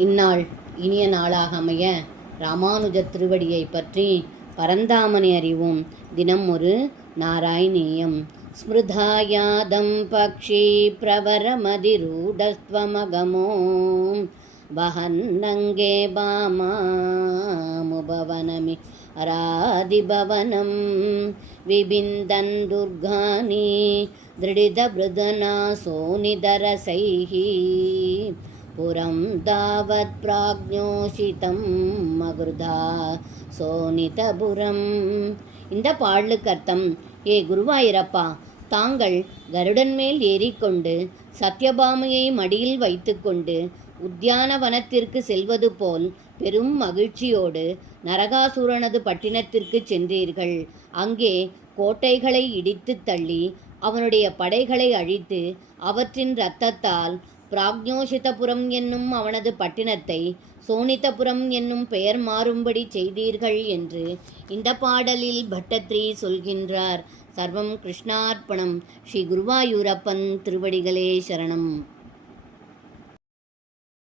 இந்நாள் இனிய நாளாக அமைய ராமானுஜர் திருவடியை பற்றி பரந்தாமனை அறிவோம். தினம் ஒரு நாராயணீயம். ஸ்மிருதாயாதம் பக்ஷி பிரவரமதிரூடஸ்வமகமோ வஹன்னங்கே பாமாமுபவனமி அராதிபவனம் விபிந்தன் துர்கானி திருடிதபிருதனா சோனிதரசைஹி புரம் தாவத் பிராக்ஞோஷிதம் மகுர்தா சோனிதபுரம். இந்த பாடலுக்கு அர்த்தம்: ஏ குருவாயிரப்பா, தாங்கள் கருடன் மேல் ஏறிக்கொண்டு சத்யபாமையை மடியில் வைத்துக்கொண்டு உத்தியானவனத்திற்கு செல்வது போல் பெரும் மகிழ்ச்சியோடு நரகாசுரனது பட்டினத்திற்கு சென்றீர்கள். அங்கே கோட்டைகளை இடித்து தள்ளி அவனுடைய படைகளை அழித்து அவற்றின் இரத்தத்தால் பிராக்ஞோஷிதபுரம் என்னும் அவனது பட்டினத்தை சோனிதபுரம் என்னும் பெயர் மாறும்படி செய்தீர்கள் என்று இந்த பாடலில் பட்டத்ரி சொல்கின்றார். சர்வம் கிருஷ்ணார்ப்பணம். ஸ்ரீ குருவாயூரப்பன் திருவடிகளே சரணம்.